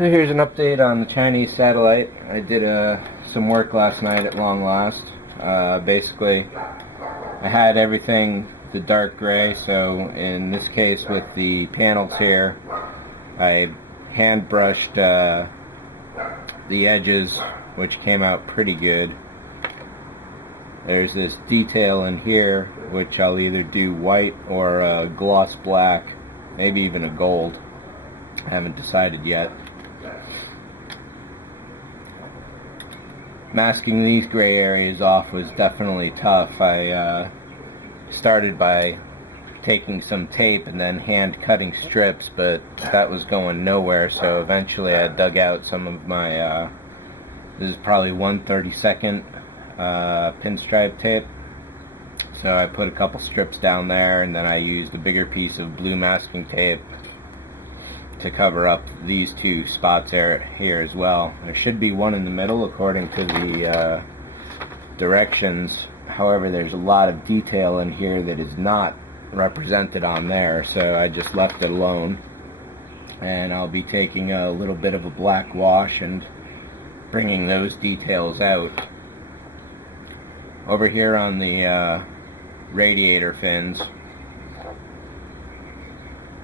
So here's an update on the Chinese satellite. I did some work last night at long last. Basically, I had everything the dark gray, so in this case with the panels here, I hand brushed the edges, which came out pretty good. There's this detail in here, which I'll either do white or gloss black, maybe even a gold. I haven't decided yet. Masking these gray areas off was definitely tough. I started by taking some tape and then hand cutting strips, but that was going nowhere, so eventually I dug out some of my this is probably 1/32 pinstripe tape. So I put a couple strips down there, and then I used a bigger piece of blue masking tape to cover up these two spots here as well. There should be one in the middle according to the directions. However, there's a lot of detail in here that is not represented on there, so I just left it alone. And I'll be taking a little bit of a black wash and bringing those details out. Over here on the radiator fins,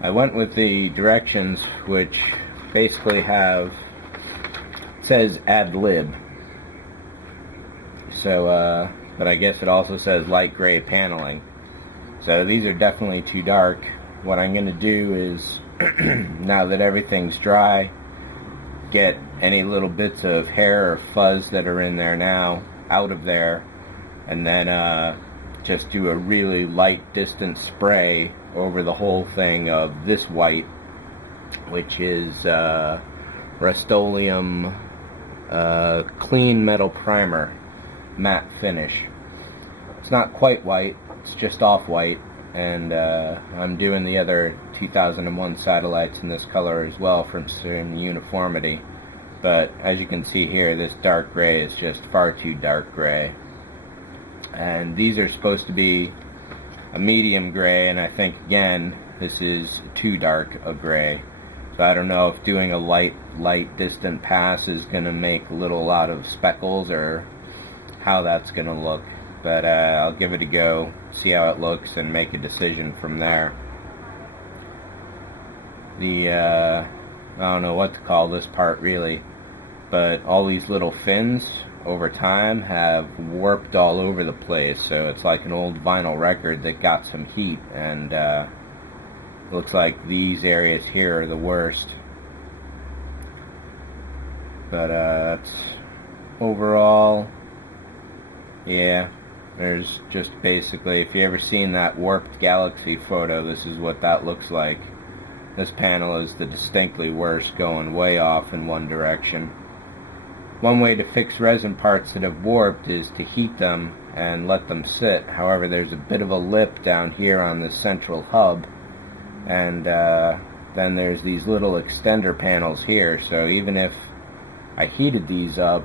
I went with the directions, which basically have, it says ad lib, so but I guess it also says light gray paneling. So these are definitely too dark. What I'm going to do is, now that everything's dry, get any little bits of hair or fuzz that are in there now out of there, and then just do a really light distant spray over the whole thing of this white, which is Rust-Oleum clean metal primer matte finish. It's not quite white, it's just off white, and I'm doing the other 2001 satellites in this color as well for certain uniformity. But as you can see here, this dark gray is just far too dark gray. And these are supposed to be a medium gray, and I think again this is too dark a gray. So I don't know if doing a light distant pass is going to make a lot of speckles, or how that's going to look. But I'll give it a go, see how it looks, and make a decision from there. I don't know what to call this part really, but all these little fins over time have warped all over the place, so it's like an old vinyl record that got some heat, and looks like these areas here are the worst. But that's overall, yeah, there's just basically, if you ever seen that warped galaxy photo, this is what that looks like. This panel is the distinctly worst, going way off in one direction. One way to fix resin parts that have warped is to heat them and let them sit. However, there's a bit of a lip down here on the central hub, and then there's these little extender panels here, so even if I heated these up,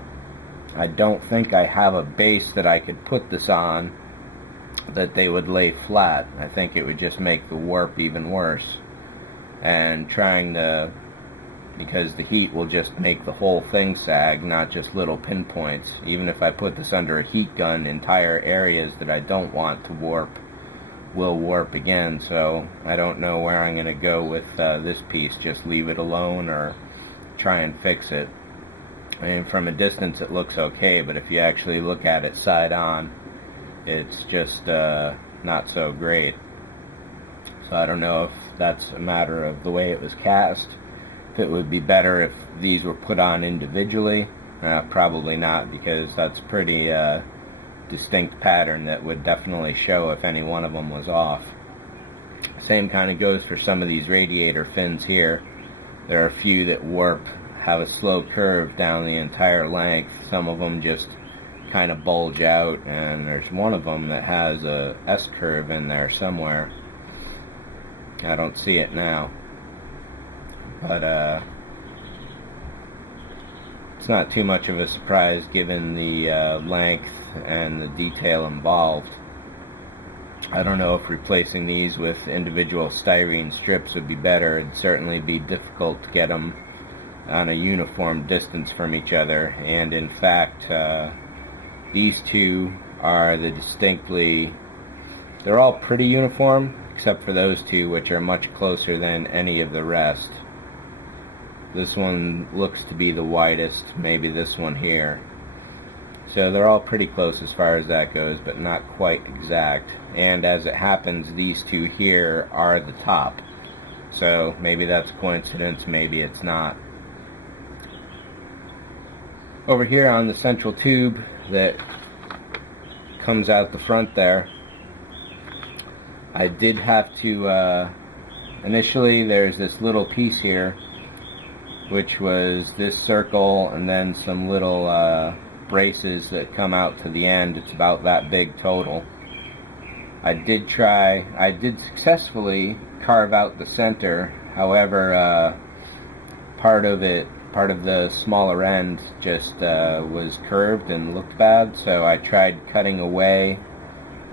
I don't think I have a base that I could put this on that they would lay flat. I think it would just make the warp even worse. And because the heat will just make the whole thing sag, not just little pinpoints. Even if I put this under a heat gun, entire areas that I don't want to warp will warp again. So I don't know where I'm going to go with this piece. Just leave it alone or try and fix it. I mean, from a distance it looks okay, but if you actually look at it side on, it's just not so great. So I don't know if that's a matter of the way it was cast. If it would be better if these were put on individually. Probably not, because that's a pretty distinct pattern that would definitely show if any one of them was off. Same kind of goes for some of these radiator fins here. There are a few that warp, have a slow curve down the entire length. Some of them just kind of bulge out, and there's one of them that has a S-curve in there somewhere. I don't see it now. But it's not too much of a surprise given the length and the detail involved. I don't know if replacing these with individual styrene strips would be better. It'd certainly be difficult to get them on a uniform distance from each other, and in fact these two are they're all pretty uniform except for those two, which are much closer than any of the rest. This one looks to be the widest, maybe this one here. So they're all pretty close as far as that goes, but not quite exact. And as it happens, these two here are the top. So maybe that's coincidence, maybe it's not. Over here on the central tube that comes out the front there, I did have to, initially there's this little piece here, which was this circle and then some little braces that come out to the end. It's about that big total. I did successfully carve out the center. However, part of the smaller end just was curved and looked bad, so I tried cutting away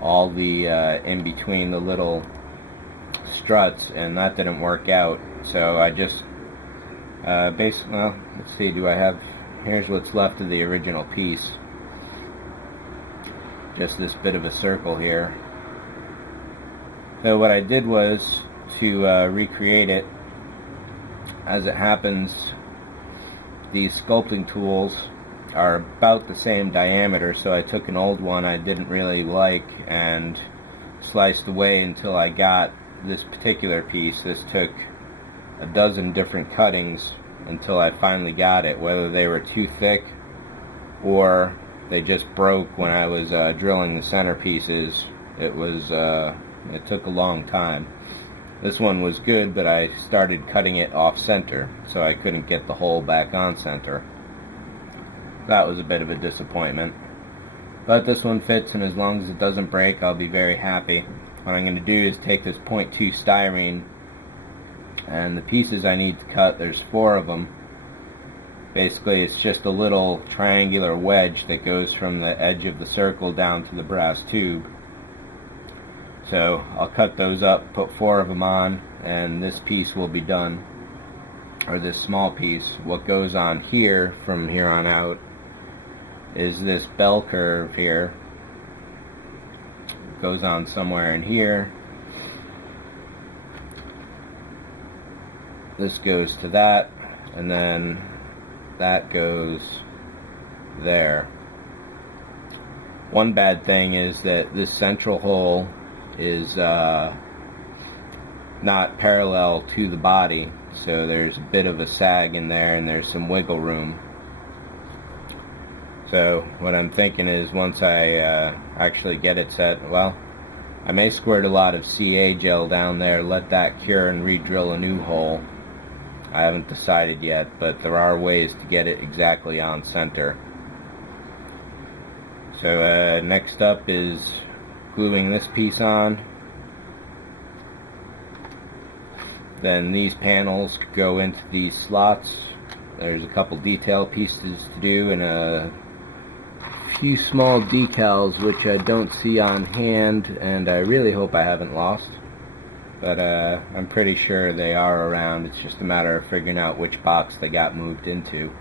all the in between the little struts, and that didn't work out. So I just basically, well, let's see, here's what's left of the original piece. Just this bit of a circle here. So what I did was to recreate it. As it happens, these sculpting tools are about the same diameter, so I took an old one I didn't really like and sliced away until I got this particular piece. This took a dozen different cuttings until I finally got it, whether they were too thick or they just broke when I was drilling the center pieces. It took a long time. This one was good, but I started cutting it off center, so I couldn't get the hole back on center. That was a bit of a disappointment. But this one fits, and as long as it doesn't break, I'll be very happy. What I'm going to do is take this 0.2 styrene, and the pieces I need to cut, there's 4 of them. Basically, it's just a little triangular wedge that goes from the edge of the circle down to the brass tube. So I'll cut those up, put 4 of them on, and this piece will be done. Or this small piece. What goes on here from here on out is this bell curve here. It goes on somewhere in here. This goes to that, and then that goes there. One bad thing is that this central hole is not parallel to the body, so there's a bit of a sag in there and there's some wiggle room. So what I'm thinking is, once I actually get it set, well, I may squirt a lot of CA gel down there, let that cure, and re-drill a new hole. I haven't decided yet, but there are ways to get it exactly on center. So next up is gluing this piece on. Then these panels go into these slots. There's a couple detail pieces to do and a few small decals which I don't see on hand, and I really hope I haven't lost. But I'm pretty sure they are around. It's just a matter of figuring out which box they got moved into.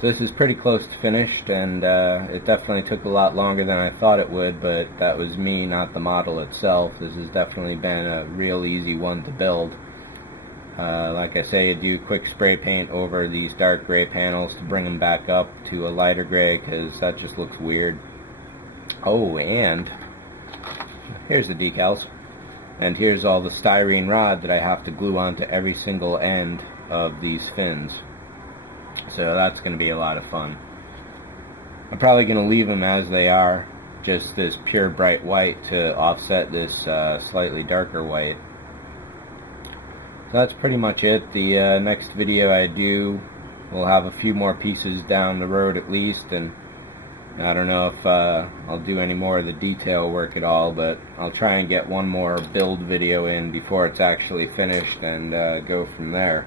So this is pretty close to finished, and it definitely took a lot longer than I thought it would, but that was me, not the model itself. This has definitely been a real easy one to build. Like I say, you do quick spray paint over these dark gray panels to bring them back up to a lighter gray, because that just looks weird. Oh, and here's the decals. And here's all the styrene rod that I have to glue onto every single end of these fins. So that's going to be a lot of fun. I'm probably going to leave them as they are, just this pure bright white to offset this slightly darker white. So that's pretty much it. The next video I do will have a few more pieces down the road at least, and I don't know if I'll do any more of the detail work at all, but I'll try and get one more build video in before it's actually finished and go from there.